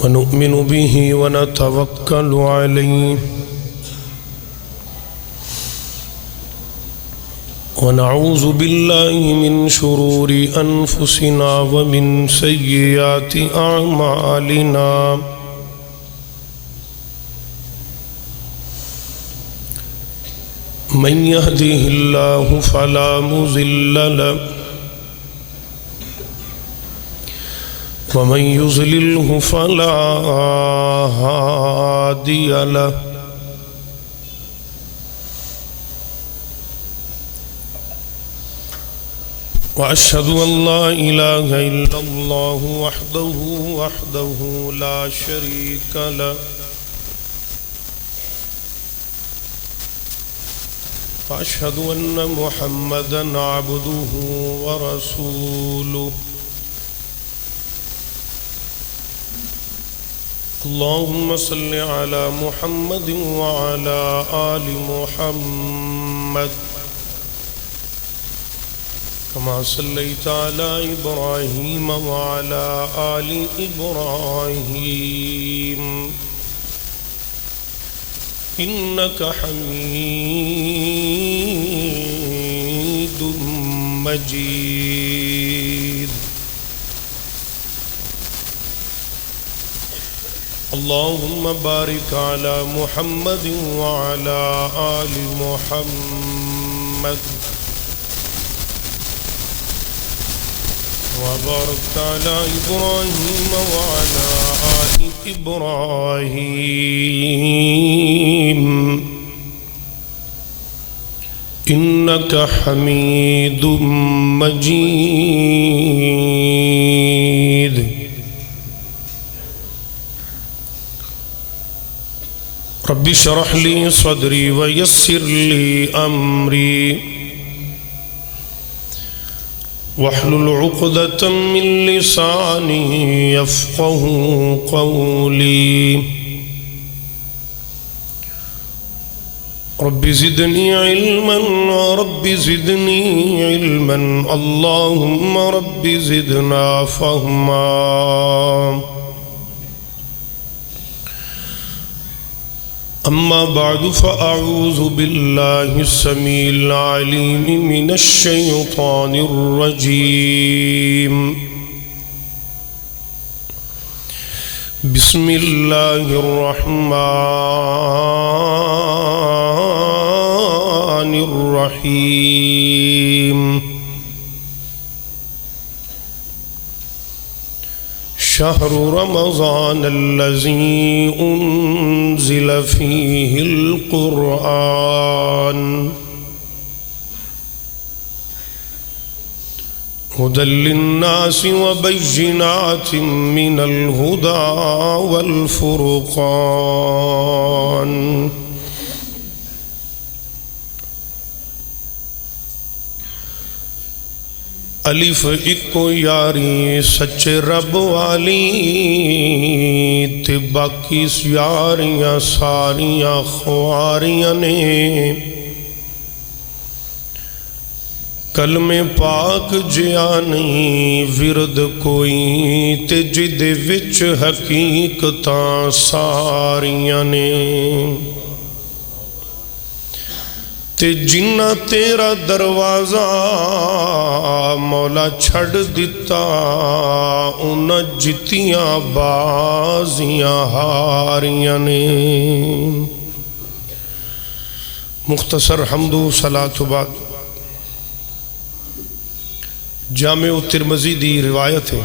ونؤمن به ونتوكل عليه ونعوذ بالله من شرور أنفسنا ومن سيئات أعمالنا من يهده الله فلا مضل له ومن يضلله فلا هادي له وأشهد أن لا إله إلا الله وحده لا شريك له وأشهد أن محمدا عبده ورسوله اللهم صل على محمد وعلى آل محمد كما صليت على إبراهيم وعلى آل إبراهيم إنك حميد مجيد اللهم بارك على محمد وعلى آل محمد وبارك على إبراهيم وعلى آل إبراهيم إنك حميد مجيد رب اشرح لي صدري ويسر لي أمري واحلل عقدة من لساني يفقه قولي رب زدني علما رب زدني علما اللهم رب زدنا فهما أما بعد فأعوذ بالله السميع العليم من الشيطان الرجيم بسم الله الرحمن الرحيم شهر رمضان الذي أنزل فيه القرآن هدى للناس وبينات من الهدى والفرقان الف اکو یاری سچے رب والی تے باقی یاریاں ساریاں خواریاں نے کلمے پاک جیانی ورد کوئی تے جدے وچ حقیقتاں ساریاں نے تے جنہ تیرا دروازہ مولا چھڑ دیتا انہ جتیاں بازیاں ہاریاں نے مختصر حمد و صلاۃ بعد جامع ترمذی دی روایت ہے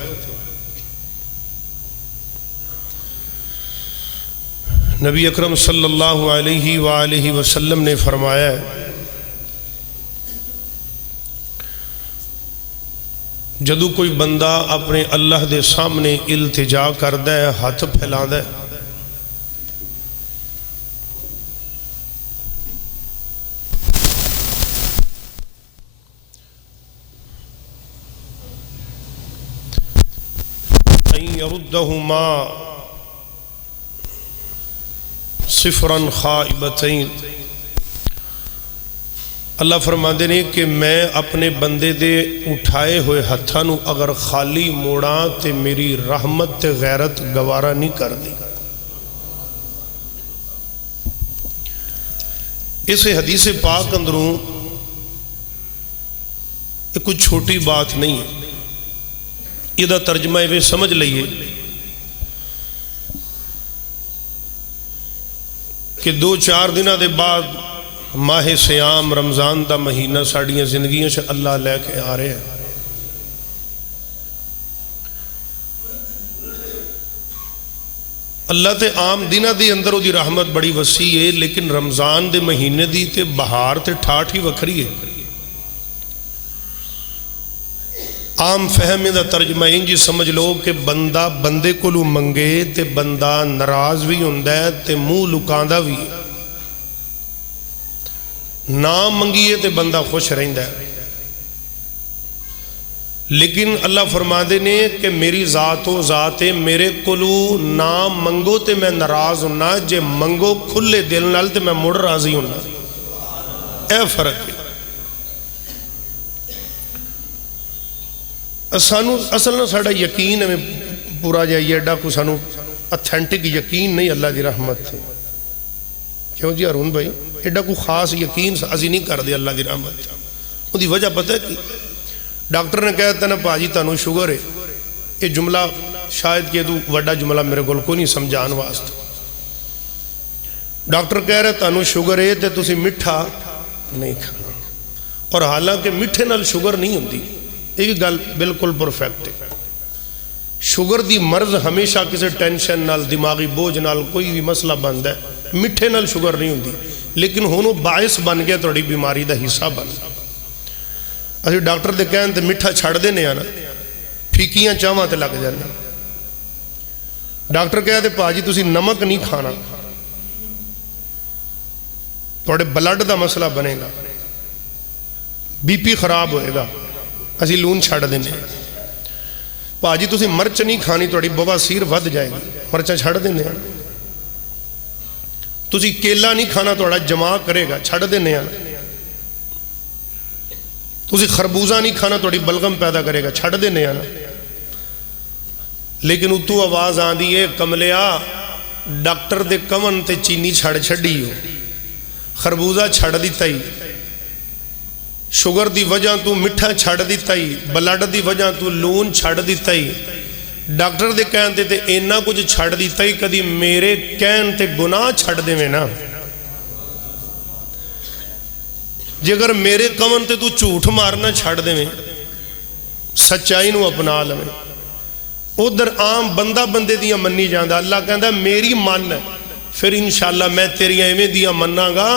نبی اکرم صلی اللہ علیہ وآلہ وسلم نے فرمایا ہے جدو کوئی بندہ اپنے اللہ دے سامنے التجا کردہ ہے ہاتھ پھیلاندہ ہے ان یردہما صفرا خائبتین اللہ فرماندے نے کہ میں اپنے بندے دے اٹھائے ہوئے ہتھاں نو اگر خالی موڑاں تے میری رحمت تے غیرت گوارا نہیں کر دی۔ اس حدیث پاک اندروں یہ کوئی چھوٹی بات نہیں ہے، یہ ترجمہ یہ سمجھ لئیے کہ 2-4 دنوں دے بعد ماہ سیام رمضان دا مہینہ ساڑیاں زندگیاں سے اللہ لے کے آ رہے ہیں۔ اللہ تے عام دنہ دی اندر وہ دی رحمت بڑی وسیع ہے، لیکن رمضان دے مہینے دی تے بہار تے ٹھاٹھ ہی وکھری ہے۔ عام فہم دا ترجمہ انجی سمجھ لو کہ بندہ بندے کو لو منگے تے بندہ ناراض بھی ہوندا ہے تے منہ لکاندا بھی ہے، نہ منگیے تے بندہ خوش رہندا ہے۔ لیکن اللہ فرماندے نے کہ میری ذات و ذات ہے، میرے کولو نہ منگو تے میں ناراض ہونا، جے منگو کھلے دل نال تے میں مڑ راضی ہونا۔ اے فرق ہے۔ اصل نہ ساڑا یقین ہمیں پورا جائیے ایڈا کو سانو اتھینٹک یقین نہیں اللہ دی رحمت تھے۔ کیوں جی ہارون بھائی ایڈا کو خاص یقین ازی نہیں کر دے اللہ دی رحمت تھے۔ وہ دی وجہ پتہ ہے کہ ڈاکٹر نے کہتا نا پاجی تانوں شوگر ہے، یہ جملہ شاید کہ تو وڈا جملہ میرے کو نہیں سمجھان واسطے۔ ڈاکٹر کہہ رہے تانوں شوگر ہے تے تسی مٹھا نہیں کھانا، اور حالانکہ مٹھے نال شوگر نہیں ہوندی، ایک گل بالکل پرفیکٹ ہے۔ شوگر دی مرض ہمیشہ کسی ٹینشن نال دماغی بوجھ نال کوئی بھی مسئلہ بند ہے، مٹھے نال شوگر نہیں ہوندی، لیکن ہونوں باعث بن گیا توڑی بیماری دا حصہ بن گیا۔ اسی ڈاکٹر دے کہن تے مٹھا چھڑ دینے آنا، پھیکیاں چاہواں تے لگ جانا۔ ڈاکٹر کہتے پاجی تسی نمک نہیں کھانا، توڑے بلڈ دا مسئلہ بنے گا، بی پی خراب ہوئے گا، اسی لون چھڑ دینے۔ پاجی تسی مرچ نہیں کھانی، توڑی بواسیر ود جائے گی، مرچہ چھڑ دینے۔ تسی کیلا نہیں کھانا، توڑا جمع کرے گا، چھڑ دینے آنا۔ تسی خربوزہ نہیں کھانا، توڑی بلغم پیدا کرے گا، چھڑ دینے آنا۔ لیکن اتو آواز آن دی ہے کملیا ڈاکٹر دے کمن تے چینی چھڑ چھڑی ہو، خربوزہ چھڑ دیتا ہی، شوگر دی وجہ تو مٹھا چھڑ دیتا ہی، بلڈ دی وجہ تو لون چھڑ دیتا ہی، ڈاکٹر دے کہن تے اینا کچھ چھڑ دیتا ہی، کدی میرے کہن تے گناہ چھڑ دے میں نا۔ جے اگر میرے کمن تے تو جھوٹ مارنا چھڑ دے میں، سچائی نو اپنا لے میں، ادھر عام بندہ بندے دیا منی جاندہ، اللہ کہندہ میری من ہے، پھر انشاءاللہ میں تیری ایمیں دیا مننا گا،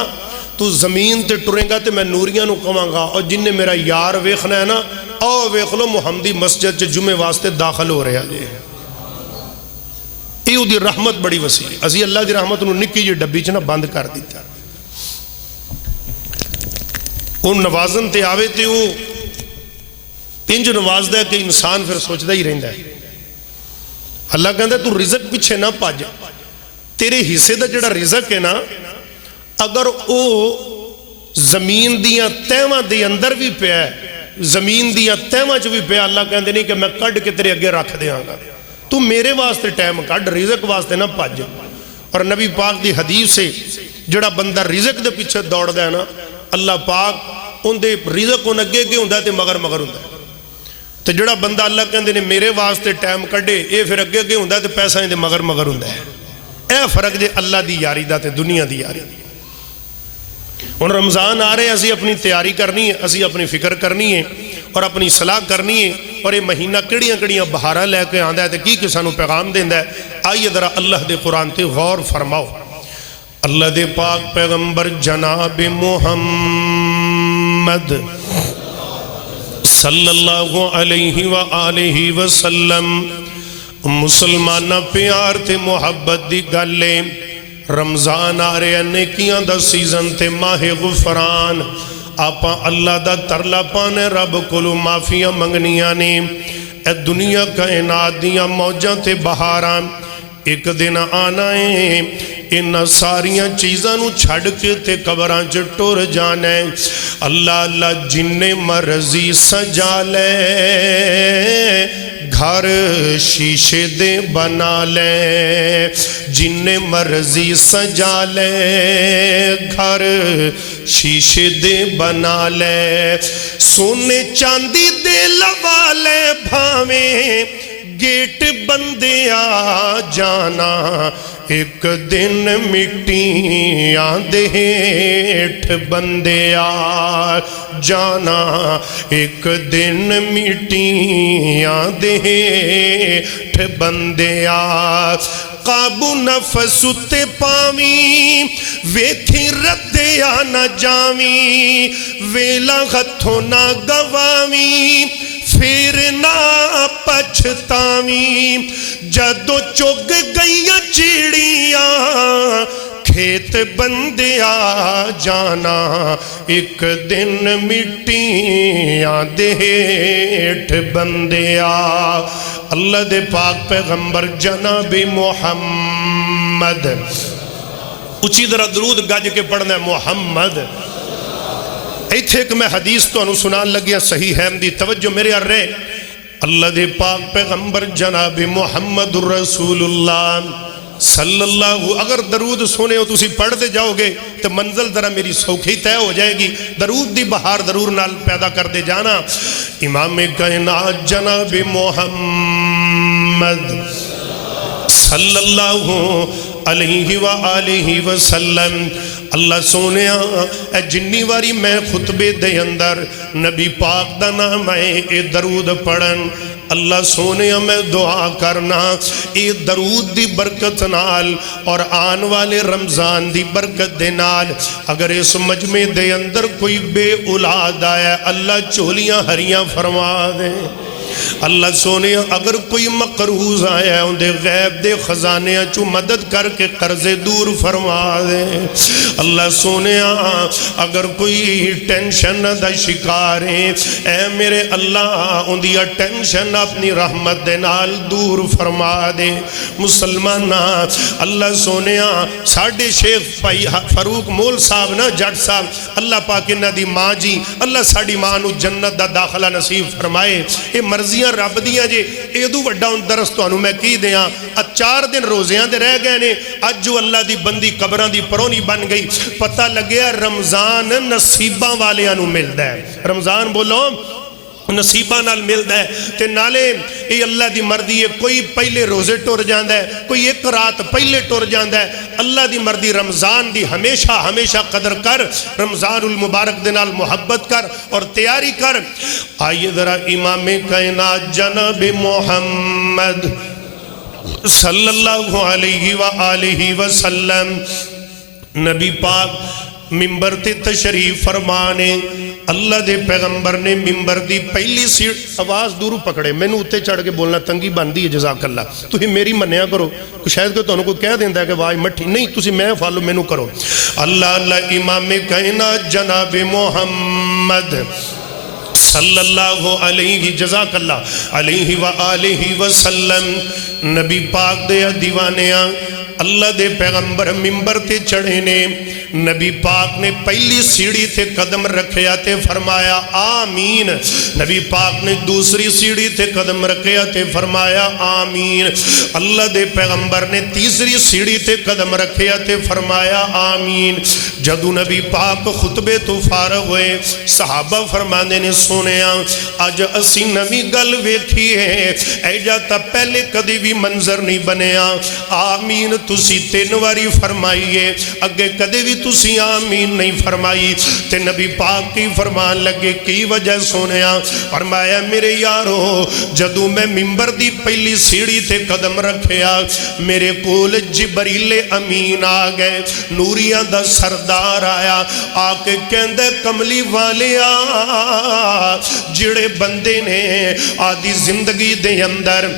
تو زمین تے ٹریں گا تے میں نوریاں نو کماں گا، اور جن نے میرا یار ویخنا ہے نا، آؤ ویخ لو محمدی مسجد چے جمعے واسطے داخل ہو رہے ہیں۔ یہ دی رحمت بڑی وسیع، اسی اللہ دی رحمت انہوں نکی جی ڈبی چنا بند کر دیتا۔ ان نوازن تے آوے تے وہ انج نواز دا ہے کہ انسان پھر سوچتا ہی رہندا ہے۔ اللہ کہندا ہے تو رزق پیچھے نہ پاجے، تیرے حصے دا جڑا رزق ہے نا، اگر او زمین دیاں تیواں دے اندر بھی پیا ہے، زمین دیاں تیواں چ بھی پیا، اللہ کہندے نہیں کہ میں کڈ کے تیرے اگے رکھ دیاں گا، تو میرے واسطے ٹائم کڈ، رزق واسطے نہ پاجے۔ اور نبی پاک دی حدیث سے جڑا بندہ رزق دے پیچھے دوڑ دا ہے نا، اللہ پاک ان دے رزق ان اگے کے ہوندہ تے مگر ہوندہ ہے۔ تو جڑا بندہ اللہ کہندے نے میرے واسطے ٹائم کڈے، اے پھر اگے کے ہوندہ تے پیسہ ان دے مگر ہوندہ ہے۔ اے فرق جے اللہ دی یاری دا تے دنیا دی یاری۔ ان رمضان آ رہے ہیں، اسی اپنی تیاری کرنی ہے، اسی اپنی فکر کرنی ہے اور اپنی صلاح کرنی ہے، اور یہ مہینہ کڑیاں کڑیاں بہارہ لے کے آندہ ہے تے کی کسانو پیغام دیندہ ہے۔ آئیے ذرا اللہ دے قرآن تے غور فرماؤ۔ اللہ دے پاک پیغمبر جناب محمد صلی اللہ علیہ وآلہ وسلم مسلمانہ پیار تے محبت دی گلے، رمضان آ رہے ہیں، نیکیاں دا سیزن تے ماہ غفران، آپاں اللہ دا ترلا پانے رب کلو معافیاں منگنیاں نے، اے دنیا کائنات دیاں موجاں تے بہاران، ایک دن آنا ہے انہاں ساریاں چیزاں نو چھڑ کے تے قبراں چ ٹر جانا ہے اللہ اللہ جن مرضی سجا لے گھر شیشے دے بنا لے جن مرضی سجا لے گھر شیشے دے بنا لے سونے چاندی دے لوا لے بھاویں گیٹ بندے آ جانا ایک دن مٹیاں دے ہیٹھ بندے آ جانا ایک دن مٹیاں دے ہیٹھ بندے آ قابو نفس تے پاویں ویکھی ردیا نہ جاویں ویلا ہتھوں نہ گواویں پھر نہ پچھتاویں جدو چگ گئیاں چیڑیاں کھیت بندیا جانا ایک دن مٹیاں دے ہیٹھ بندیا اللہ دے پاک پیغمبر جناب محمد اچھی طرح درود گج کے پڑھنا ہے محمد ایتھے ایک میں حدیث تو انہوں سنان لگیا صحیح ہے دی توجہ میرے ارے اللہ دے پاک پیغمبر جناب محمد رسول اللہ صلی اللہ اگر درود سونے ہو تو اسی پڑھ دے جاؤ گے تو منزل ذرا میری سوکھی طے ہو جائے گی درود دی بہار ضرور نال پیدا کر دے جانا امام کائنات جناب محمد صلی اللہ علیہ وآلہ وسلم اللہ سونیا اے جنی واری میں خطبے دے اندر نبی پاک دا نام ہے اے درود پڑھن اللہ سونیا میں دعا کرنا اے درود دی برکت نال اور آن والے رمضان دی برکت دے نال اگر اس مجمع دے اندر کوئی بے اولاد آیا اللہ چولیاں ہریاں فرما دے اللہ سونے اگر کوئی مقروض آیا ہے ان دے غیب دے خزانے چو مدد کر کے قرض دور فرما دے اللہ سونے اگر کوئی ٹینشن دا شکار ہے اے میرے اللہ ان دیا ٹینشن اپنی رحمت دے نال دور فرما دے مسلمان اللہ سونے ساڑھے شیخ فاروق مول صاحب نا جٹ صاحب اللہ پاک انہ دی ماں جی اللہ ساڑھی ماں نو جنت دا داخلہ نصیب فرمائے اے مرضیاں رب دیاں جے ایدو وڈا ان درس تو انہوں میں کی دیاں 4 دن روزیاں دے رہ گئے نے اج جو اللہ دی بندی قبران دی پرونی بن گئی پتہ لگیا رمضان نصیباں والے انہوں ملدا ہے رمضان بولو نصیبہ نال ملدا ہے تے نالے اے اللہ دی مردی ہے کوئی پہلے روزے ٹور جاندہ ہے کوئی ایک رات پہلے ٹور جاندہ ہے اللہ دی مردی رمضان دی ہمیشہ ہمیشہ قدر کر رمضان المبارک دے نال محبت کر اور تیاری کر آئیے ذرا امام کائنات جناب محمد صلی اللہ علیہ وآلہ وسلم نبی پاک ممبر تے تشریف فرمانے اللہ دے پیغمبر نے ممبر دی پہلی سیٹ آواز دورو پکڑے میں نے اتے چڑھ کے بولنا تنگی باندھی ہے جزاک اللہ تو ہی میری منیا کرو شاید کہ تو انہوں کو کہہ دیندہ ہے کہ وائی مٹھی نہیں تسی میں فالو میں نو کرو اللہ اللہ امام کائنات جناب محمد صلی اللہ علیہ جزاک اللہ علیہ وآلہ وسلم نبی پاک دے دیوانیاں اللہ دے پیغمبر ممبر تے چڑھے نے نبی پاک نے پہلی سیڑھی تے قدم رکھیا تے فرمایا آمین نبی پاک نے دوسری سیڑھی تے قدم رکھیا تے فرمایا آمین اللہ دے پیغمبر نے تیسری سیڑھی تے قدم رکھیا تے فرمایا آمین جدو نبی پاک خطبے تو فارغ ہوئے صحابہ فرمانے نے سونیا آج اسی نوی گل ویکھی ہے اے جاتا پہلے کدی بھی منظر نہیں بنیا آمین تسی 3 واری فرمائیے اگے کدے بھی تسی آمین نہیں فرمائی تے نبی پاک کی فرمان لگے کی وجہ سونیا فرمایا میرے یارو جدو میں ممبر دی پہلی سیڑھی تے قدم رکھیا میرے کول جبریل امین آگئے نوریاں دا سردار آیا آکے کہندے کملی والیا جڑے بندے نے آدھی زندگی دے اندر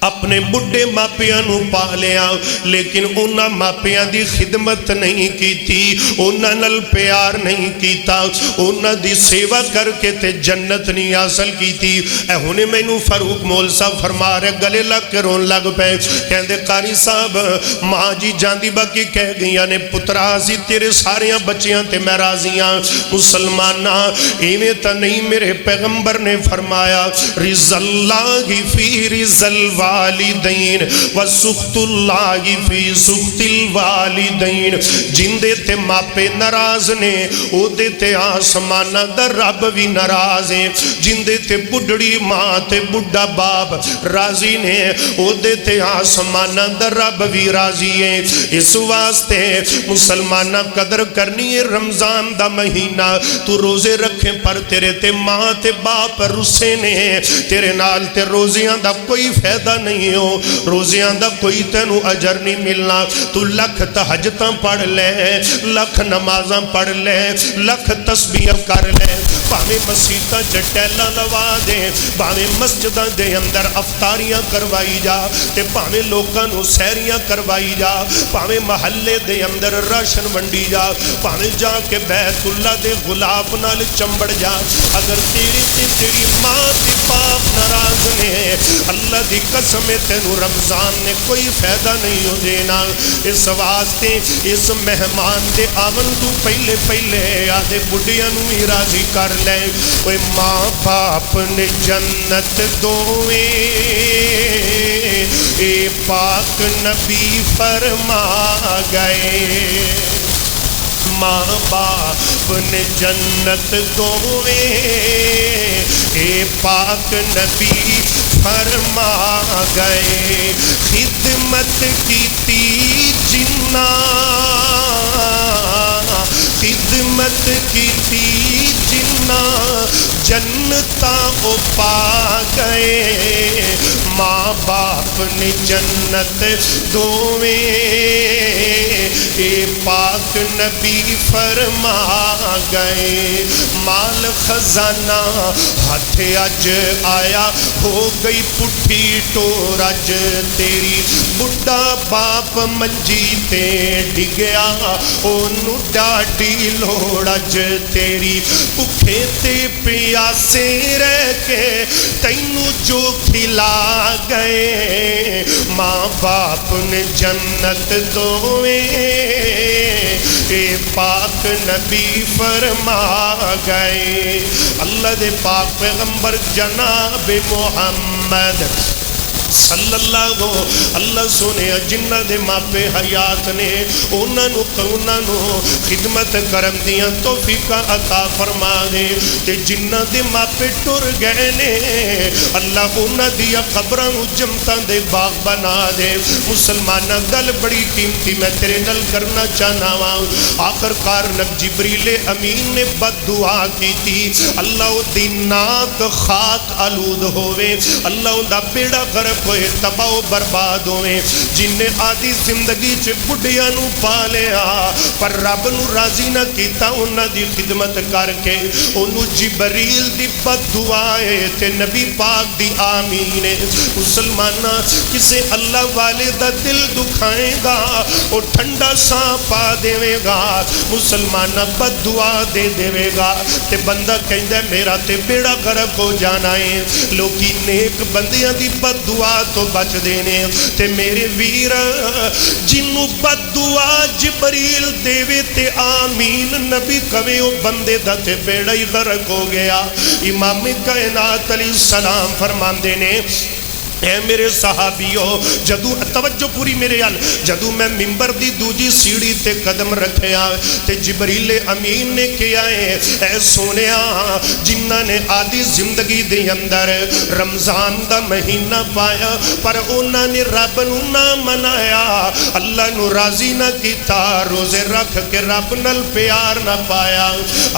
اپنے بڑھے ماپیاں نو پالیا لیکن انہاں ماپیاں دی خدمت نہیں کیتی، انہاں نال پیار نہیں کیتا، انہاں دی سیوا کر کے تے جنت نہیں حاصل کیتی۔ اے ہونے میں نو فاروق مول صاحب فرما رہے گلے لگ کے رون لگ پے، کہندے قاری صاحب ماں جی جاندی باقی کہہ گئیاں نے پترا سی تیرے ساریاں بچیاں تے میں راضیاں مسلمانہ ایویں تا نہیں میرے پیغمبر نے فرمایا رضا اللہ فی رضا الوالدین و سخط اللہ فی سخط الوالدین، جن دے تے ماپے ناراض نے او دے تے آسمانہ دا رب بھی ناراض ہے، جن دے تے بڑھڑی ماں تے بڑھا باپ راضی نے او دے تے آسمانہ دا رب بھی راضی ہے۔ اس واسطے مسلمانہ قدر کرنی ہے رمضان دا مہینہ، تو روزے رکھیں پر تیرے تے ماں تے باپ رسے نے، تیرے نال تے روزیاں دا کوئی فائدہ نہیں ہو، روزیاں دا کوئی تینو اجر نہیں ملنا، تو لکھ تہجداں پڑھ لے، لکھ نمازاں پڑھ لے، لکھ تسبیح کر لے، پاویں مسیتاں چٹیلا لوا دے، پاویں مسجداں دے اندر افطاریاں کروائی جا تے پاویں لوکاں نو سیریاں کروائی جا، پاویں محلے دے اندر راشن ونڈی جا، پاویں جا کے بیت اللہ دے غلاف نال چمبڑ جا، اگر تیری تے تیری ماں تے باپ ناراض نے اللہ دی قسم تینو رمضان نے کوئی فائدہ نہیں ہو دینا۔ اس واسطے اس مہمان دے آون تو پہلے پہلے آدھے بڑھیاں نو ہی راضی کر لے، اوے ماں باپ نے جنت دوئے اے پاک نبی فرما گئے، ماں باپ نے جنت دوئے اے پاک نبی فرما گئے، خدمت کیتی جنہ خدمت کیتی جنہ جنتاں او پا گئے، ماں باپ نے جنت دوئے اے پاک نبی فرما گئے، مال خزانہ ہاتھ اج آیا ہو گئی پٹھی ٹور اج تیری، بڑھا باپ منجی تے ڈگیا اونوں ڈاڈی لوڑ اج تیری، بھکھے تے پیاسے رہ کے تینوں جو کھلا گئے، ماں باپ نے جنت دوئے اے پاک نبی فرما گئے۔ اللہ دے پاک پیغمبر جناب محمد صلی اللہ سونے جنہ دے ماپے حیات نے انہاں نو خدمت کرم دیاں توفیقہ عطا فرما دے، تے جنہ دے ماپے ٹر گئے نے اللہ انہاں دیا قبراں جمتاں دے باغ بنا دے۔ مسلمانہ گل بڑی قیمتی میں تیرے نل کرنا چاہنا وا، آخر کار نب جبریل امین نے بد دعا کی تھی اللہ دی ناک خاک آلود ہوئے، اللہ دا بیڑا غرق ہوئے تباہ و برباد ہوئے، جن نے آدھی زندگی چے بڑھیاں نو پالیا پر رب نو راضی نہ کیتا، انہاں دی خدمت کر کے انہوں جبریل دی بد دعائے تے نبی پاک دی آمین۔ مسلمانہ کسے اللہ والے دا دل دکھائے گا اور ٹھنڈا سا پا دے گا، مسلمانہ بد دعا دے دے گا تے بندہ کہندہ میرا تے بیڑا غرق ہو جانا ہے، لوکی نیک بندیاں دی بد دعا تو بچ دینے تے میرے ویر جنوں بد دعا جبریل دیوے تے آمین نبی کوے او بندے دا تے بیڑا ہی غرق ہو گیا۔ امام کائنات علیہ السلام فرماندے نے اے میرے صحابیو جدو توجہ پوری میرے حال جدو میں ممبر دی دوجی سیڑھی تے قدم رکھیا تے جبریل امین نے کیا ہے اے سونیا جنہ نے آدھی زندگی دے اندر رمضان دا مہینہ پایا پر انہاں نے رب نو نہ منایا، اللہ نو راضی نہ کیتا، روزے رکھ کے رب نال پیار نہ پایا،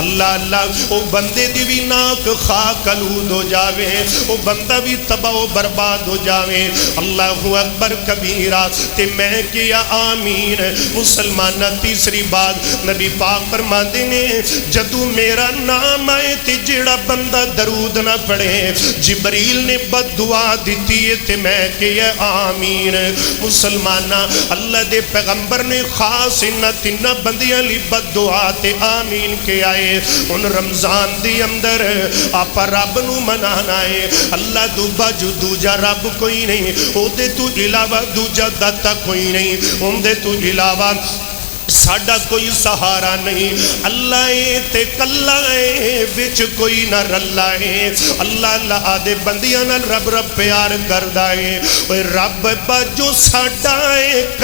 اللہ اللہ او بندے دی بھی ناک خاک آلود ہو جاوے، او بندہ بھی تباہ و برباد ہو جاویں اللہ اکبر کبیرہ تے میں کیا آمین مسلمانہ تیسری بات نبی پاک فرماندے نے جدو میرا نام آئے تے جڑا بندہ درود نہ پڑھے جبریل نے بد دعا دیتی ہے تے میں کیا آمین مسلمانہ اللہ دے پیغمبر نے خاص انہ تینہ بندیاں لی بد دعا تے آمین کے آئے ان رمضان دی اندر آپا رب نو منانا ہے اللہ دو باجو دوجا رب کوئی نہیں او دے تو علاوہ دوجا داتا کوئی نہیں ان دے تو علاوہ ساڑا کوئی سہارا نہیں اللہ تے کلا وچ کوئی نہ رلا ہے اللہ اللہ آدھے بندیاں نہ رب رب پیار کردہ ہے رب باجو ساڑا ایک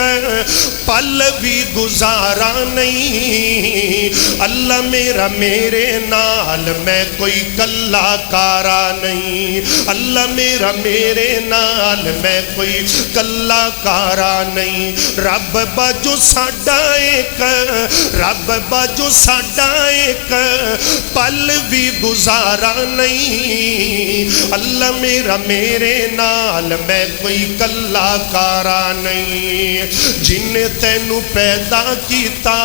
پل بھی گزارا نہیں اللہ میرا میرے نال میں کوئی کلا کارا نہیں اللہ میرا میرے نال میں کوئی کلا کارا نہیں رب باجو ساڑا رب باجو ساڑا ایک پل بھی گزارا نہیں اللہ میرا میرے نال میں کوئی کلا کارا نہیں جن تینو پیدا کیتا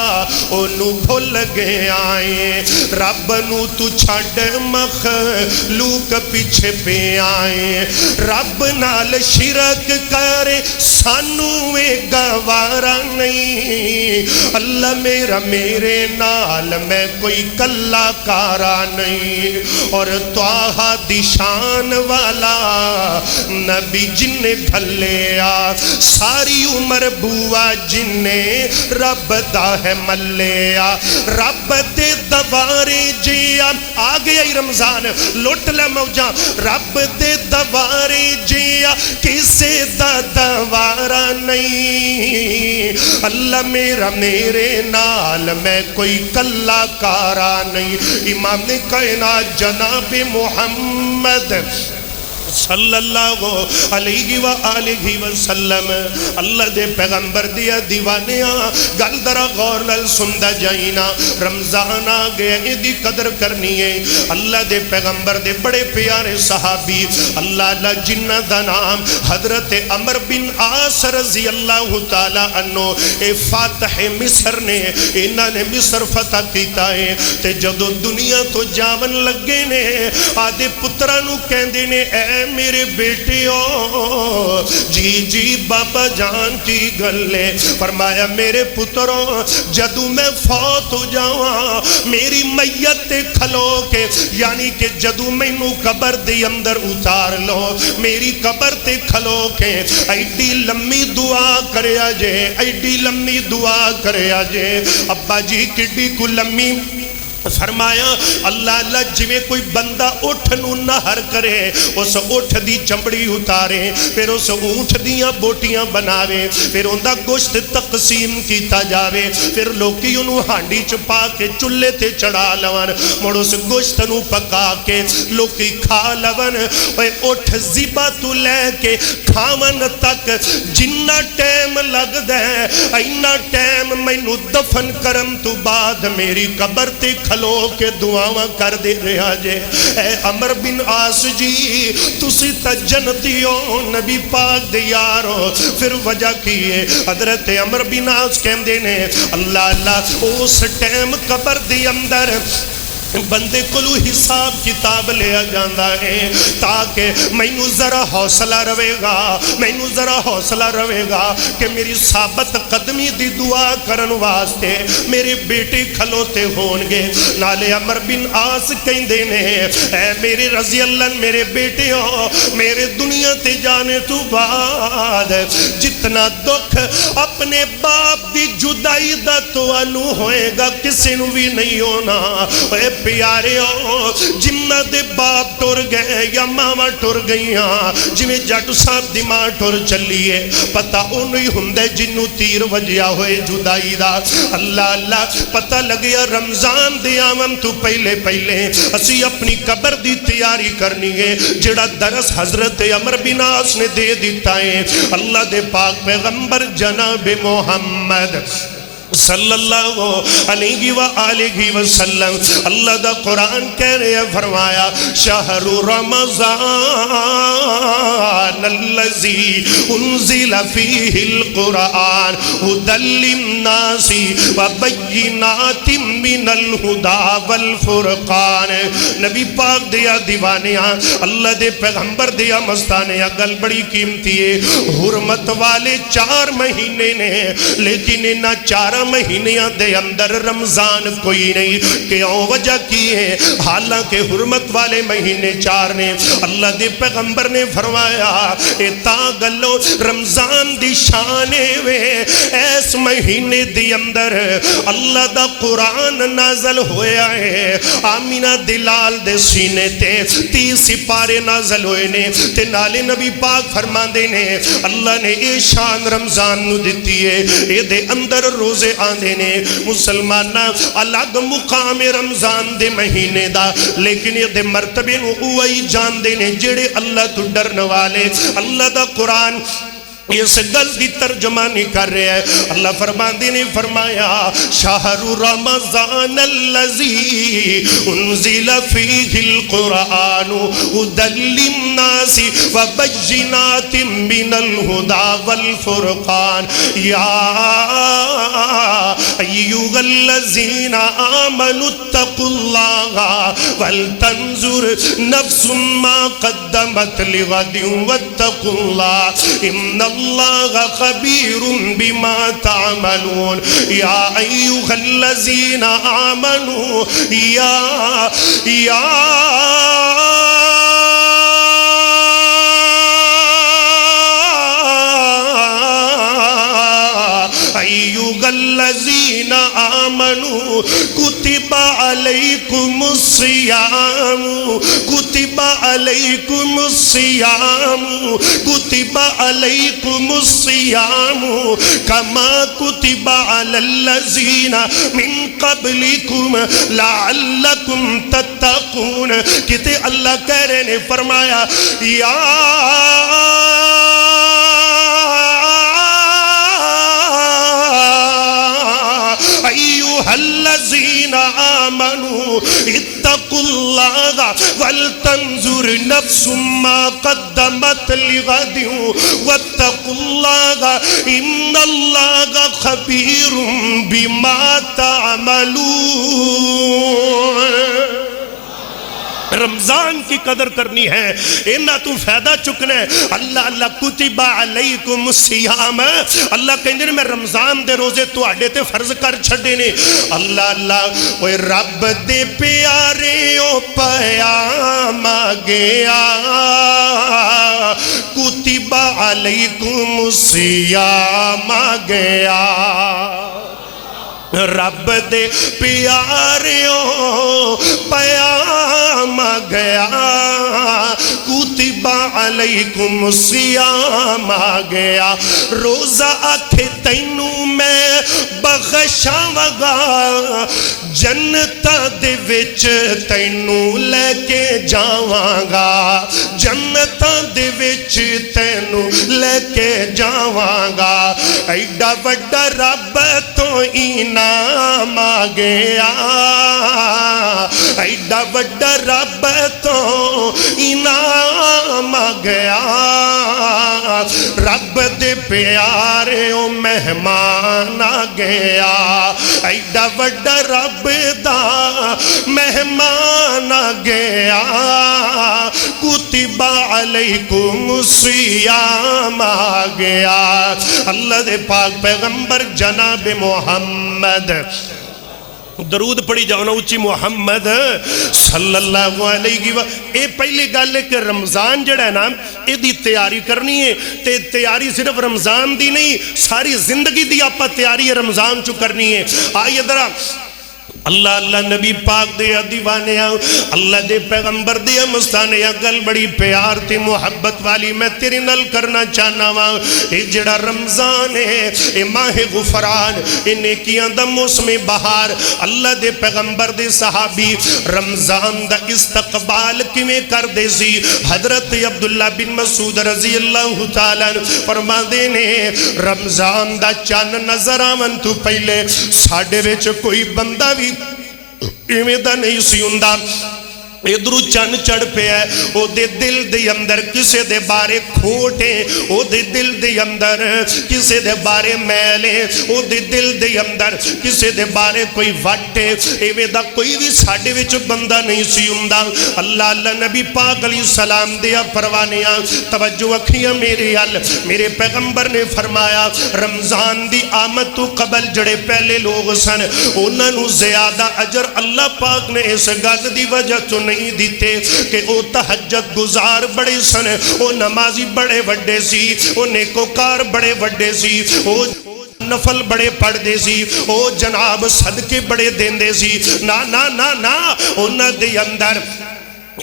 انو بھول گئے آئے رب نو تو چھڑ مخلوق پیچھے پہ آئے رب نال شرک کرے سانو گوارا نہیں اللہ میرا میرے نال میں کوئی کلا کارا نہیں اور توہا دی شان والا نبی جن گھلے آ ساری عمر بوا جن رب دا ہے ملے آ رب دے دوارے جیا آگے آئی رمضان لوٹ لے موجہ رب دے دوارے جیا کسے دا دوارا نہیں اللہ میرا میرے نال میں کوئی کلا کارا نہیں امام کائنات جناب محمد صلی اللہ علیہ وآلہ وسلم اللہ دے پیغمبر دیا دیوانیاں گل درہ غور نل سندہ جائینا رمضان آگئے دی قدر کرنی ہے اللہ دے پیغمبر دے بڑے پیارے صحابی اللہ جنہ دا نام حضرت عمر بن عاص رضی اللہ تعالیٰ عنہ فاتح مصر نے انہاں نے مصر فتح کیتا ہے تے جدو دنیا تو جاون لگے نے آدھے پترانو کہندے نے اے میرے بیٹیوں جی بابا جان کی گلے فرمایا میرے پتروں جدو میں فوت ہو جاواں میری میت کھلو کے یعنی کہ جدو میں نو قبر دی اندر اتار لو میری قبر تے کھلو کے ایڈی لمبی دعا کرے آجے ایڈی لمبی دعا کرے آجے ابا جی کڈی کو لمبی فرمایا اللہ اللہ جویں کوئی بندہ اٹھ نو نہر کرے اس اٹھ دی چمڑی اتارے پھر اس اونٹ دیاں بوٹیاں بناوے پھر اندہ گوشت تقسیم کیتا جاوے پھر لوکی انہوں ہانڈی چپا کے چلے تے چڑھا لون مڑ اس گوشت نو پکا کے لوکی کھا لون اٹھ زیبہ تو لے کے کھاون تک جنہ ٹیم لگ دے اینا ٹیم میں نو دفن کرم تو بعد میری قبر تے کھلو کے دعاواں کر دے رہا جے اے عمر بن عاص جی تسی تا جنتیوں نبی پاک دے یارو پھر وجہ کیے حضرت عمر بن عاص کہندے نے اللہ اللہ اس ٹیم قبر دے اندر بندے کلو حساب کتاب لیا جاندہ ہے تاکہ میں نو ذرا حوصلہ روے گا میں نو ذرا حوصلہ روے گا کہ میری ثابت قدمی دی دعا کرن واسطے میرے بیٹے کھلوتے ہونگے نالے عمر بن عاص کہیں دینے اے میرے رضی اللہ میرے بیٹے ہو میرے دنیا تے جانے تو بعد جتنا دکھ اپنے باپ دی جدائی دا تو انو ہوئے گا کسی نو بھی نہیں ہونا اے پیارے ہو جنہ دے باپ ٹور گئے یا ماما ٹور گئیاں جنہیں جٹ صاحب دی ماں ٹور چلیے پتہ انہی ہندے جنہوں تیر وجیا ہوئے جدائی دا اللہ اللہ پتہ لگیا رمضان دے آمن تو پہلے پہلے اسی اپنی قبر دی تیاری کرنی ہے جڑا درس حضرت عمر بن عاص نے دے دیتا ہے اللہ دے پاک پیغمبر جناب محمد صلی اللہ علیہ وآلہ وسلم اللہ دا قرآن کہہ رہے ہیں فرمایا شہر رمضان الذی انزل فیہ القرآن ھدی للناس وبینات من الہدی والفرقان نبی پاک دیا دیوانیاں اللہ دے پیغمبر دیا مستانیاں گل بڑی قیمتی ہے حرمت والے 4 مہینے نے لیکن انہاں 4 مہینیاں دے اندر رمضان کوئی نہیں کیوں وجہ کی ہے حالانکہ حرمت والے مہینے 4 نے اللہ دے پیغمبر نے فرمایا اتا گلو رمضان دی شانے وے ایس مہینے دی اندر اللہ دا قرآن نازل ہویا ہے آمینہ دلال دے سینے تے 30 سپارے نازل ہوئے نے تے نالے نبی پاک فرما دے نے اللہ نے اے شان رمضان نو دیتی ہے اے دے اندر روزے آندے نے مسلمانہ الگ مقام رمضان دے مہینے دا لیکن یہ دے مرتبے نو اوہی جان دے نے جڑے اللہ تو ڈرن والے اللہ دا قرآن اس گل دی ترجمانی کر رہے ہیں اللہ فرماندے نے فرمایا شہر رمضان الذی انزل فیہ القرآن ھدی للناس وبینات من الہدی والفرقان یا ایھا الذین آمنوا اتقوا اللہ ولتنظر نفس ما قدمت لغد واتقوا اللہ ان اللہ خبیر بما تعملون یا ایھا الذین آمنوا یا ایھا الذین آمنوا کتب علیکم الصیام کتب علیکم الصیام کتب علیکم الصیام کما کتب علی الذین من قبلکم لعلکم تتقون کہتے اللہ کہہ رہے نے فرمایا یا الذین آمنوا اتقوا اللہ ولتنظر نفس ما قدمت لغد واتقوا اللہ ان اللہ خبیر بما تعملون رمضان کی قدر کرنی ہے انہا تو فائدہ چکنا ہے اللہ اللہ کتب علیکم الصیام اللہ کہندے نے میں رمضان دے روزے تو آڈے تے فرض کر چھڑے نے اللہ اللہ اوہ رب دے پیارے او پیام گیا کتب علیکم الصیام گیا رب دے پیاریوں پیام گیا کتب علیکم الصیام گیا روزہ آکھے تینوں میں بخشاوگا جنتا دے وچ تینوں لے کے جاواں جنتا دے وچ تینوں لے کے جاواں ایڈا وڈا رب تو انعام گیا ایڈا وڈا رب تو انعام گیا رب دے پیارے او مہمان گیا ایڈا وڈا رب دا مہمان گیا کتب علیکم الصیام گیا اللہ دے پاک پیغمبر جناب محمد درود پڑھی جاؤ نا اچھی محمد صلی اللہ علیہ وسلم اے پہلی گل ہے کہ رمضان جڑا ہے نا اے دی تیاری کرنی ہے تے تیاری صرف رمضان دی نہیں ساری زندگی دی آپا تیاری ہے رمضان چو کرنی ہے آئیے درہ اللہ اللہ نبی پاک دیا دیوانے اللہ دے پیغمبر دیا مستانے گل بڑی پیار تے محبت والی میں تیرے نل کرنا چاہنا وہاں اے جڑا رمضان ہے اے ماہ غفران اے نیکیاں دا موسم بہار اللہ دے پیغمبر دے صحابی رمضان دا استقبال کیویں کر دے سی حضرت عبداللہ بن مسعود رضی اللہ تعالیٰ فرما دے نے رمضان دا چان نظر آمن تو پہلے ساڑھے ویچ کوئی بندہ بھی ایویں دا نہیں سی ہوندا ادھرو چن چڑھ پہ ہے او دے دل دے اندر کسے دے بارے کھوٹے او دے دل دے اندر کسے دے بارے میلے او دے دل دے اندر کسے دے بارے کوئی وٹے ایویں دا کوئی بھی ساڑھے وچ بندہ نہیں سی ہوندا اللہ اللہ نبی پاک علیہ السلام دیا پروانیاں توجہ اکھیاں میرے حل میرے پیغمبر نے فرمایا رمضان دی آمد تو قبل جڑے پہلے لوگ سن انہاں نو زیادہ اجر اللہ پاک نے اس گل دی وجہ تو نہیں دیتے کہ او تہجد گزار بڑے سن او نمازی بڑے وڈے سی او نیکوکار بڑے وڈے سی او نفل بڑے پڑھ دے سی او جناب صدقے بڑے دین دے سی نا نا نا نا انہاں دے اندر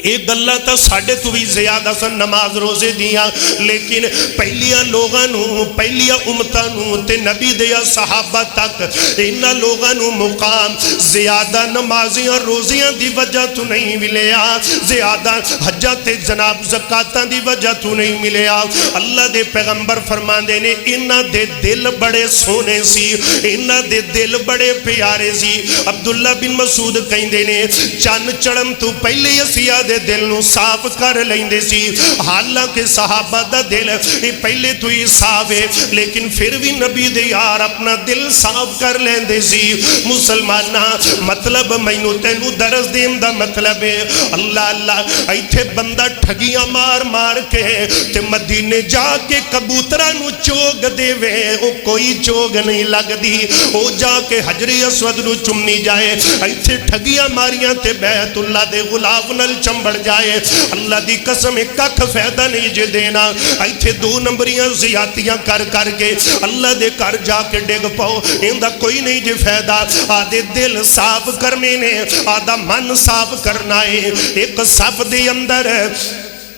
ایک گلہ تا ساڑھے تو بھی زیادہ سن نماز روزے دیا لیکن پہلیاں لوگانوں پہلیاں امتانوں تے نبی دیا صحابہ تک انہا لوگانوں مقام زیادہ نمازیاں روزیاں دی وجہ تو نہیں ملیا زیادہ حجہ تے جناب زکاتاں دی وجہ تو نہیں ملیا اللہ دے پیغمبر فرمان دے نے انہا دے دل بڑے سونے سی انہا دے دل بڑے پیارے سی عبداللہ بن مسعود کہیں دے نے چان چڑم تو پہلے یسیہ دے دل نو صاف کر لیندے سی حالانکہ صحابہ دا دل پہلے تو ہی صاف ہے لیکن پھر بھی نبی دے یار اپنا دل صاف کر لیندے سی مسلمانہ مطلب مینو تینو درس دیم دا مطلب ہے اللہ اللہ ایتھے بندہ ٹھگیاں مار مار کے تے مدینے جا کے کبوترہ نو چوگ دے وے او کوئی چوگ نہیں لگ دی او جا کے حجر اسود نو چمنی جائے ایتھے ٹھگیاں ماریاں تے بیت اللہ دے غلاف نل چمبڑ جائے اللہ دی قسم ککھ فیدہ نہیں جے دینا ایتھے دو نمبریاں زیادتیاں کر کر کے اللہ دے کر جا کے ڈگ پاؤ اندہ کوئی نہیں جے فیدہ آدھے دل صاف کرنے نے آدھا من صاف کرنا ہے ایک صف دے اندر ہے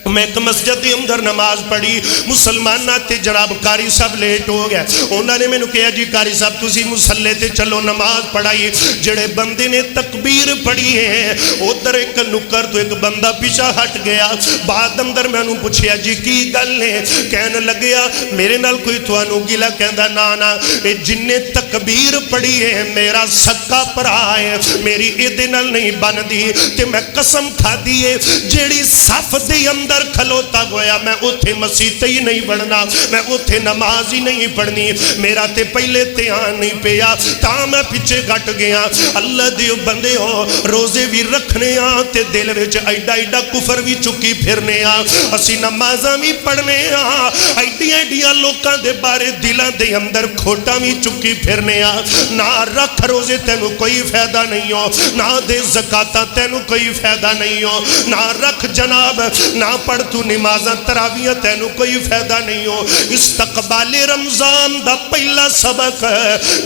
میں ایک مسجد اندر نماز پڑھی مسلمانہ تے جناب کاری صاحب لیٹ ہو گیا انہوں نے میں نے کہا جی کاری صاحب تسی مسلے تے چلو نماز پڑھائی جڑے بندے نے تکبیر پڑھی ہے ادھر ایک نکر تو ایک بندہ پیچھا ہٹ گیا بعد اندر میں انہوں پوچھیا جی کی گل ہے کہنے لگیا میرے نال کوئی توانو گلا کہندہ نانا جن نے تکبیر پڑھی ہے میرا سکا پرا ہے میری ایدے نال نہیں بن دی تے میں قسم کھا دیئے جیڑی صف دے اندر کھلوتا گویا میں اتھے مسیح ہی نہیں بڑھنا میں اتھے نماز ہی نہیں پڑھنی میرا تے پہلے تیان نہیں پیا تا میں پیچھے گھٹ گیا اللہ دیو بندے ہو روزے بھی رکھنے آن تے دل وچ ایڈا ایڈا کفر بھی چکی پھرنے آن اسی نمازاں بھی پڑھنے آن ایڈیاں ایڈیاں لوکاں دے بارے دلاں دے اندر کھوٹا بھی چکی پھرنے آن نہ رکھ روزے تینو کوئی فائدہ نہیں ہو نہ دے زکاتہ تینو کوئی فائدہ نہیں ہو نہ رکھ جناب نہ پڑھ تو نمازاں تراویاں تینو کوئی فائدہ نہیں ہو استقبال رمضان دا پہلا سبق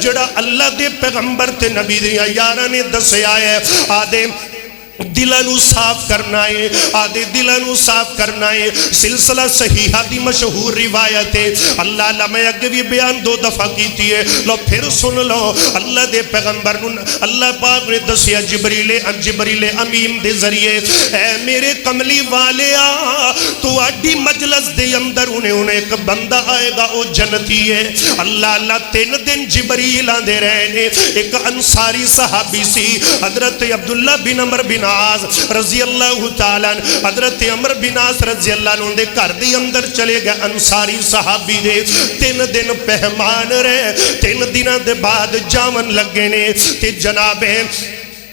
جڑا اللہ دے پیغمبر تے نبی دیا یارہ نے دسے آئے آدھے دلانو صاف کرنا ہے آدھے دلانو صاف کرنا ہے سلسلہ صحیحہ دی مشہور روایت ہے اللہ اللہ میں اگے بھی بیان دو دفعہ کیتی ہے لو پھر سن لو اللہ دے پیغمبر اللہ پاک نے دسیا جبریل امین دے ذریعے اے میرے کملی والے تو آڈی مجلس دے اندر انہیں ایک بندہ آئے گا وہ جنتی ہے اللہ اللہ 3 دن جبریل آن دے رہنے ایک انصاری صحابی سی حضرت عبداللہ بن عمر بن رضی اللہ تعالیٰ حضرت عمر بن عاص رضی اللہ عنہ دے گھر دی اندر چلے گئے انصاری صحابی دے 3 دن پہمان رہے 3 دنوں دے بعد جامن لگے نے تے جناب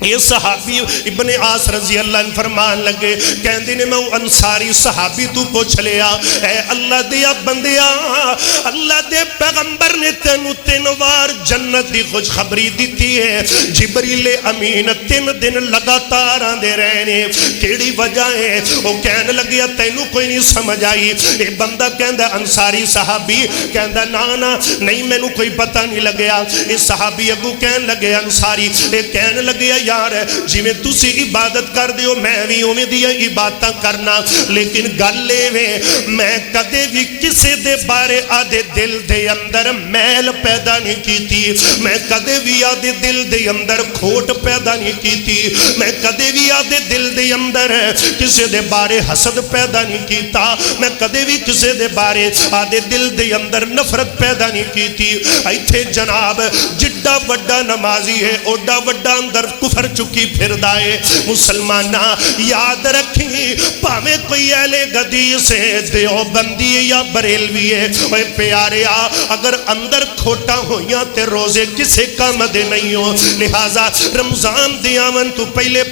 یہ صحابی ابن عاص رضی اللہ عنہ فرمان لگے کہندے نے میں انصاری صحابی تو پوچھ لیا اے اللہ دیا بندیا اللہ دے پیغمبر نے تینو 3 وار جنت دی خوش خبری دیتی ہے جبریل امین 3 دن لگاتار آندے رہنے کیڑی وجہ ہے وہ کہنے لگیا تینو کوئی نہیں سمجھ آئی اے بندہ کہندا انصاری صحابی کہندا نا نہیں مینوں کوئی پتہ نہیں لگیا اے صحابی اگو کہن لگے انصاری اے کہنے لگیا یار جی میں تسی عبادت کر دیو میں بھی اویں دی عبادت کرنا لیکن گل میں کدے بھی کسے دے بارے آدھے دل دے اندر میل پیدا نہیں کیتی میں کدے بھی آدھے دل دے اندر کھوٹ پیدا نہیں کیتی میں کدے بھی آدھے دل دے اندر کسے دے بارے حسد پیدا نہیں کیتا میں کدے بھی کسے دے بارے آدھے دل دے اندر نفرت پیدا نہیں کیتی ایتھے جناب جڈا وڈا نمازی ہے اوڈا وڈا اندر کفر چکی پھر دائے مسلمانہ یاد رکھیں پاویں کوئی اہل حدیث ہے دیوبندی یا بریلوی ہے اے پیاریا اگر اندر کھوٹا ہویاں تے روزے کسے کام دے نہیں ہو لہذا رمضان دیامن تو پہلے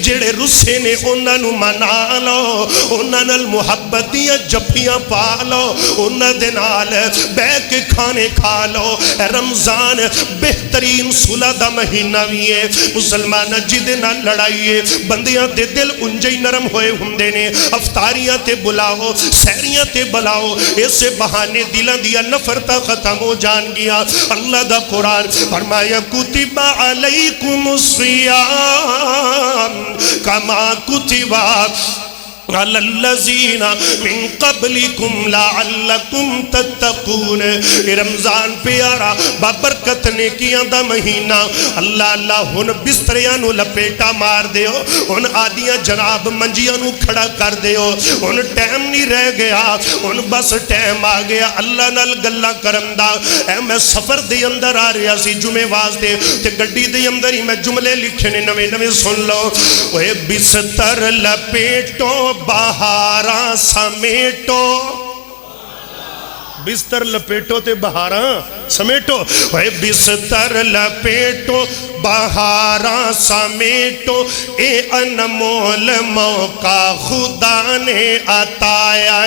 جڑے رسے نے انہاں نو منا لو انہاں نال محبت دیاں جفیاں پا لو انہاں دے نال بیٹھ کے کھانے کھا لو رمضان بہترین صلح دا مہینہ بھی ہے مسلمان جدے نہ لڑائیے بندیاں دے دل انجے نرم ہوئے ہندے نے افطاریاں تے بلاؤ سہریاں تے بلاؤ ایسے بہانے دلان دیا نفرتا ختم ہو جان گیا اللہ دا قرآن فرمایا کتب علیکم الصیام کما کتب علی الذین من قبلکم لعلکم تتقون رمضان پیارا بابرکت نیکیاں دا مہینہ اللہ اللہ ہن بستریاں نو لپیٹا مار دیو ہن آدیاں جناب منجیاں نو کھڑا کر دیو ہن ٹائم نہیں رہ گیا ہن بس ٹائم آ گیا اللہ نال گلاں کرن دا اے میں سفر دے اندر آ رہا سی جمعے واسطے تے گڈی دے اندر ہی میں جملے لکھے نے نویں سن لو اوے بستر لپیٹو بہاراں سمیٹو بستر لپیٹو تے بہاراں سمیٹو اے بستر لپیٹو بہاراں سمیٹو اے انمول موقع خدا نے عطایا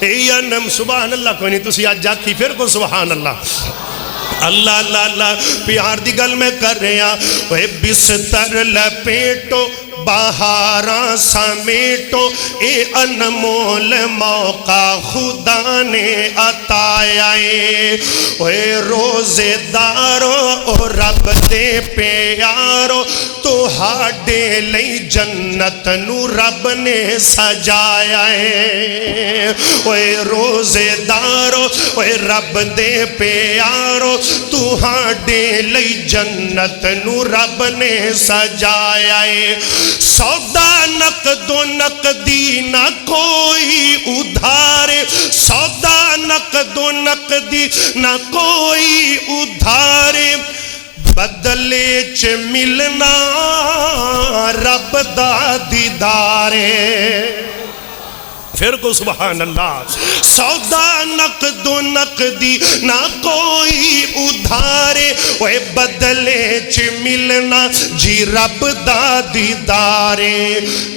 اے انم سبحان اللہ کوئی نہیں تسی آج جاتی پھر کو سبحان اللہ اللہ اللہ اللہ پیار دی گل میں کر رہے ہیں اے بستر لپیٹو بہاراں سمیٹو اے انمول موقع خدا نے عطایا اے روزے دارو او رب دے پیارو تو ہاڈے لئی جنت نو رب نے سجایا اے روزے دارو اے رب دے پیارو تو ہاڈے لئی جنت نو رب نے سجایا سودا نقد و نقدی نہ کوئی ادھارے سودا نقد و نقدی نہ کوئی ادھارے بدلے چ ملنا رب دا دیدارے پھر کو سبحان اللہ سودا نقد و نقدی نہ کوئی ادھارے وہ بدلے چ ملنا جی رب دا دیدارے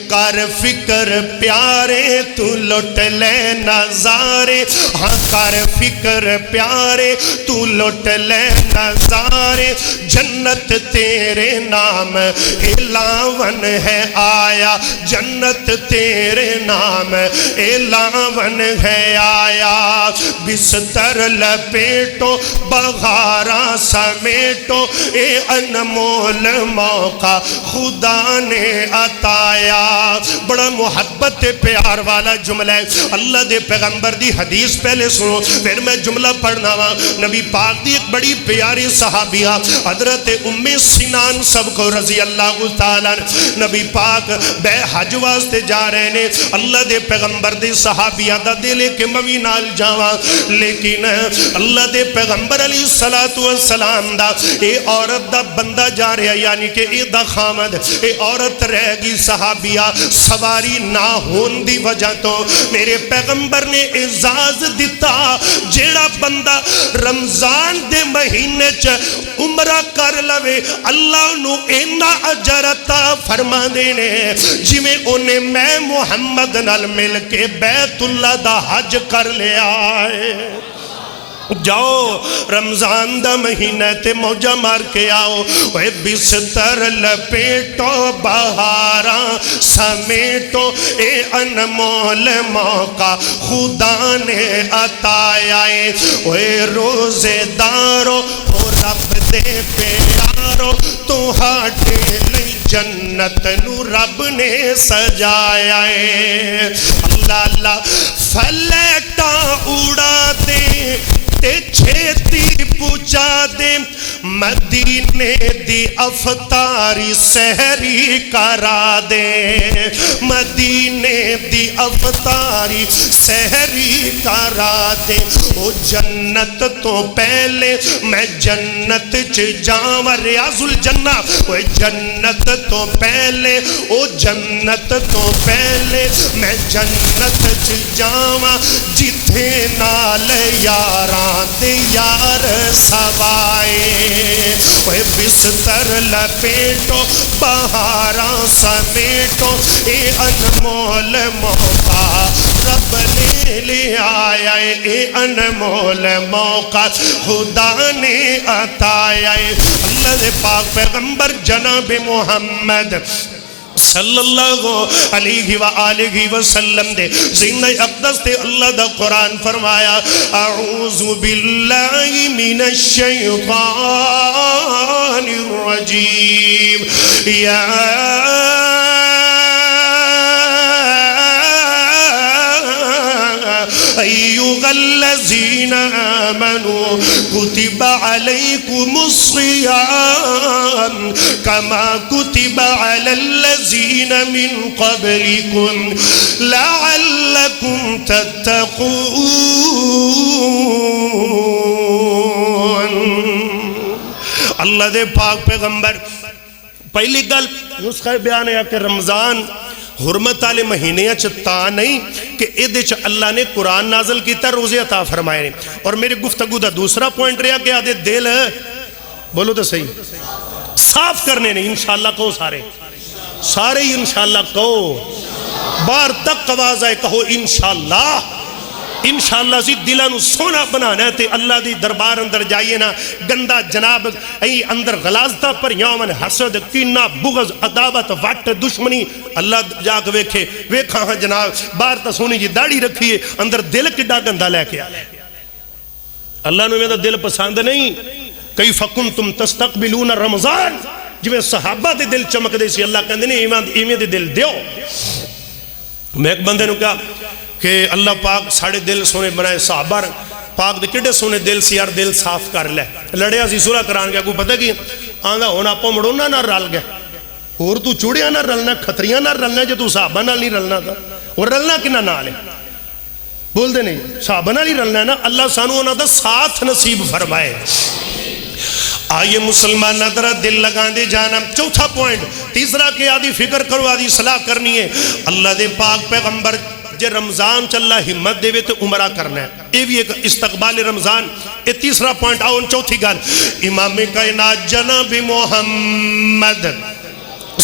کر فکر پیارے تو لٹ لے نظارے ہاں کر فکر پیارے تو لٹ لے نظارے جنت تیرے نام اعلان ہے آیا جنت تیرے نام اعلان ہے آیا بستر لپیٹو بغاراں سمیٹو اے انمول موقع خدا نے عطایا بڑا محبت پیار والا جملہ ہے اللہ دے پیغمبر دی حدیث پہلے سنو پھر میں جملہ پڑھنا وا نبی پاک دی ایک بڑی پیاری صحابیہ حضرت ام سنان سب کو رضی اللہ تعالیٰ نبی پاک بے حج واسطے جا رہے نے اللہ دے پیغمبر دے صحابیہ دا دلے کے موی نال جاوا لیکن اللہ دے پیغمبر علیہ السلام بندہ اے عورت دا بندہ جا رہا یعنی کہ اے دا خامد اے عورت رہ گی صحابیہ سواری نہ ہون دی وجہ تو میرے پیغمبر نے اعزاز دیتا جیڑا بندہ رمضان دے مہینے چ عمرہ کر لوے اللہ نو اینا اجر عطا فرما دینے جی میں انہیں میں محمد نال مل کے بیت اللہ دا حج کر لیا ہے جاؤ رمضان دا مہینہ تے موجہ مار کے آؤ اے بستر لپیٹو بہاراں سمیٹو اے انمول موقع خدا نے عطایا اے روزے دارو او رب دے پیارو تو ہاٹے لئی جنت نو رب نے سجایا ہے اللہ اللہ فلیٹا اڑا دے تے چھیتی پوچھا دے مدینے دی افطاری سحری کرا دے مدینے دی افطاری سحری کرا دے او جنت تو پہلے میں جنت چ جاواں ریاض الجنہ او جنت تو پہلے او جنت تو پہلے میں جنت چ جاواں جتھے نال یاراں دے یار سوائے اوے بستر لپیٹو بہاراں سمیٹو اے انمول موقع رب نے لے آیا اے انمول موقع خدا نے عطایا اللہ دے پاک پیغمبر جناب محمد صلی اللہ علیہ وآلہ وسلم دے زندہ اقدس دے اللہ دا قرآن فرمایا اعوذ باللہ من الشیطان الرجیم یا ایوہ الذین آمنوا کتب علیکم الصیام کما کتب علی الذین من قبلکم لعلکم تتقون اللہ دے پاک پیغمبر پہلی گل نسخہ بیان ہے کہ رمضان حرمت والے مہینے چتا نہیں کہ ادھے چ اللہ نے قرآن نازل کیتا روزے عطا فرمائے اور میرے گفتگو دا دوسرا پوائنٹ رہا کہ آدھے دل بولو تو صحیح صاف کرنے نہیں انشاءاللہ کہو سارے ہی انشاءاللہ کہو بار تک آواز آئے کہو انشاءاللہ سی دلانو سونا بنانا ہے تے اللہ دی دربار اندر جائیے نا گندہ جناب ای اندر غلازتہ پر یومن حسد کینہ بغض عداوت وٹ دشمنی اللہ جا کے ویکھا ہاں جناب بار تا سونی جی داڑھی رکھیے اندر دل کڈا گندہ لے کے آلے اللہ نے میرا دل پسند نہیں کیف کنتم تستقبلون رمضان جو صحابہ دے دل چمک دے سی اللہ کہندے نے ایمیں دے دل دیو میں ایک بندے نو کہا کہ اللہ پاک ساڑھے دل سونے بنائے صحابہ پاک دے کڑے سونے دل سی یار دل صاف کر لے لڑیا سی سورہ کران گیا کوئی پتہ کی آندھا ہونا پا مڑونا نہ رل گیا اور تو چوڑیاں نہ رلنا کھتریاں نہ رلنا جو تو صحابہ نہ نہیں رلنا تھا اور رلنا کنا نہ لے بول دے نہیں صحابہ نہ نہیں رلنا ہے نا اللہ سانو ہونا تھا ساتھ نصیب فرمائے آئیے مسلمان نظرہ دل لگان دے جانا چوتھا پوائنٹ تیسرا کہ آدھی فکر کرو آدھی صلاح کرنی ہے اللہ دے پاک پیغمبر جے رمضان چلا ہمت دے وے تو عمرہ کرنا ہے یہ بھی ایک استقبال رمضان یہ تیسرا پوائنٹ آؤں چوتھی گل امام کائنات جناب محمد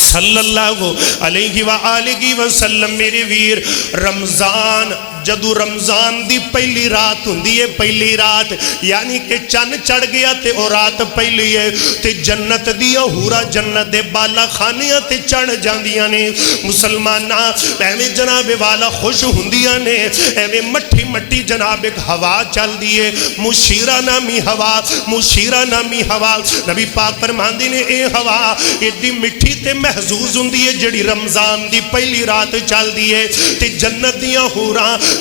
صلی اللہ علیہ وآلہ وسلم میرے ویر رمضان جدو رمضان دی پہلی رات ہوندی ہے پہلی رات یعنی کہ چن چڑھ گیا تے او رات پہلی ہے تے جنت دیا ہورا جنت دے بالا خانیاں تے چڑھ جاندیاں نے مسلمانہ ایویں جناب والا خوش ہوندیاں نے ایویں مٹھی مٹی جناب ایک ہوا چل دیئے مشیرہ نامی ہوا مشیرہ نامی ہوا نبی پاک فرماندے نے اے ہوا ایڈی مٹھی تے محظوظ ہوندی ہے جڑی رمضان دی پہلی رات چل دیئے تے جنت دیا ہورا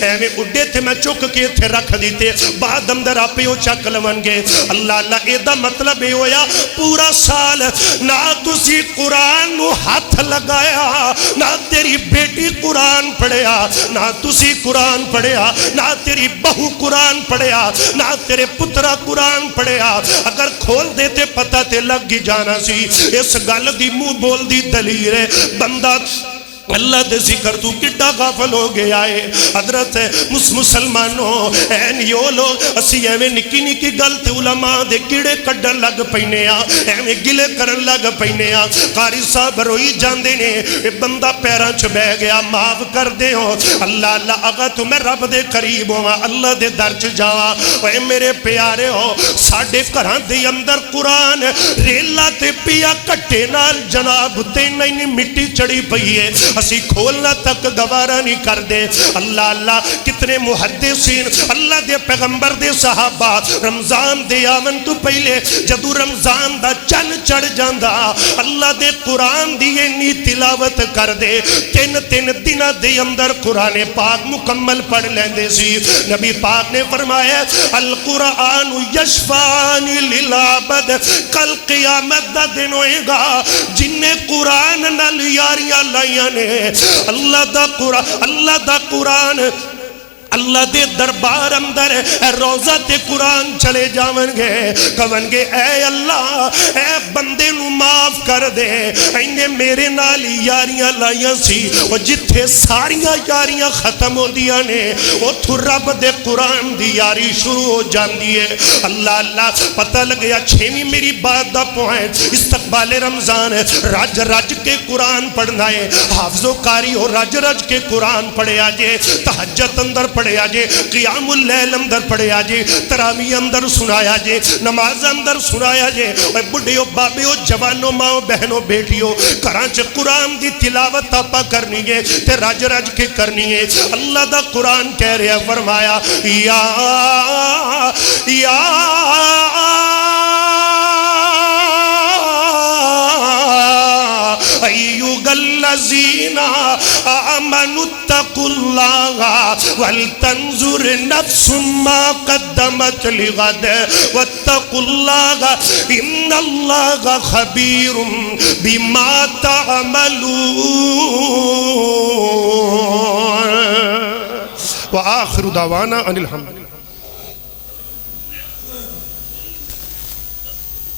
ایویں اڈے تھے میں چک کے تھے رکھ دیتے بعد اندر آپے وہ چک لون گے اللہ اللہ اے دا مطلب یہ ہویا پورا سال نہ تسی قرآن نو ہاتھ لگایا نہ تیری بیٹی قرآن پڑھیا نہ تسی قرآن پڑھیا نہ تیری بہو قرآن پڑھیا نہ تیرے پترہ قرآن پڑھیا اگر کھول دیتے پتہ تے لگ جانا سی اس گل دی منہ بول دی دلیل ہے بندہ اللہ دے ذکر تو کڈا غافل ہو گیا ہے حضرت مسلمانوں این یو لوگ اسی ایویں نکی نکی غلط علماء دے کیڑے کڈن لگ پینے آ ایویں گلے کرن لگ پینے آ قاری صاحب روئی جاندے نے اے بندہ پیراں چ بہ گیا معاف کر دے ہو اللہ اللہ اگا تو میں رب دے قریب ہواں اللہ دے در چ جاواں اے میرے پیارے ہو ساڈے گھراں دے اندر قرآن ریلا تے پیا کٹے نال جناب تے نہیں مٹی چڑی پئی ہے اسی کھولنا تک گوارا نہیں کر دے اللہ اللہ کتنے محدثین اللہ دے پیغمبر دے صحابہ رمضان دے آمن تو پہلے جدو رمضان دا چن چڑھ جاندہ اللہ دے قرآن دی انی تلاوت کر دے تین دن دے اندر قرآن پاک مکمل پڑھ لیندے سی نبی پاک نے فرمایا القرآن یشفانی للعبد کل قیامت دا دن ہوئے گا جن نے قرآن نال یاریاں لائیاں نے اللہ دا قرآن اللہ دے دربار اندر اے روزہ تے قرآن چلے جاون گے کون گے اے اللہ اے بندے نو معاف کر دے اینے میرے نالی یاریاں لائیاں سی وہ جتھے ساریاں یاریاں ختم ہو دیا نے وہ تو رب دے قرآن دی یاری شروع ہو جان دیئے اللہ اللہ پتہ لگیا چھویں میری بات دا پوائنٹ استقبال رمضان رج رج کے قرآن پڑھنا ہے حافظ و قاری ہو رج رج کے قرآن پڑھے آجے تہجد اندر پڑھے آجے قیام اللیل اندر پڑھے آجے تراویح اندر سنایا جے نماز اندر سنایا جے اے بڑھیو بابیو جوانو ماں بہنو بیٹیو کرانچ قرآن دی تلاوت آپا کرنی ہے تے رج رج کے کرنی ہے اللہ دا قرآن کہہ رہا فرمایا یا ایوہ الذین آمنوا اتقوا اللہ ولتنظر نفس ما قدمت لغد واتقوا اللہ ان اللہ خبیر بما تعملون وآخر دعوانا ان الحمد